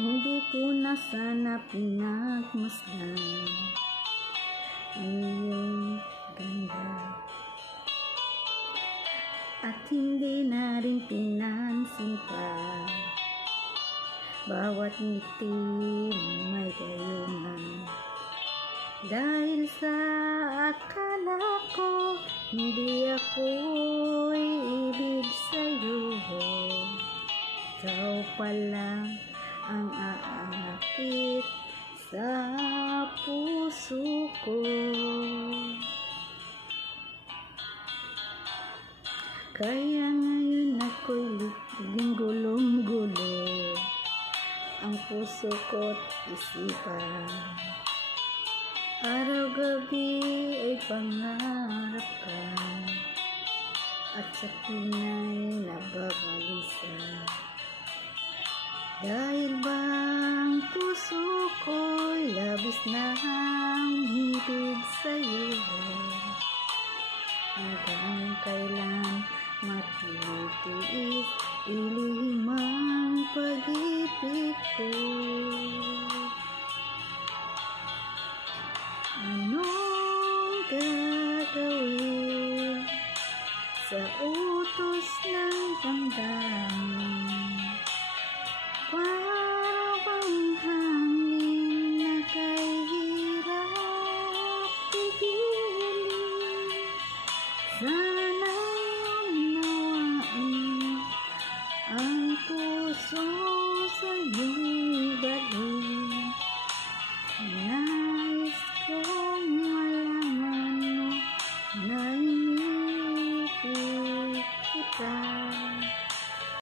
Hindi ko na sana pinagmasdan ang iyong ganda, at hindi na rin pinansin pa bawat ngiti may gayuman. Dahil sa akala ko hindi ako'y ibig sa'yo, ikaw pala ang aakit sa puso ko. Kaya ngayon ako'y laging gulong-gulo, ang puso ko't isipan. Araw-gabi ay pangarap ka, at sa pinay nababalisa. Dahil bang puso ko'y labis na ang ibig sa'yo, hanggang kailan matitiis ilihim ang pag-ibig ko. Anong gagawin sa utos ng damdamin? Para bang hangin na kay hirap pigilin? Sana'y unawain ang puso sa'yo'y balin. Nais kong malaman mo na iniibig kita.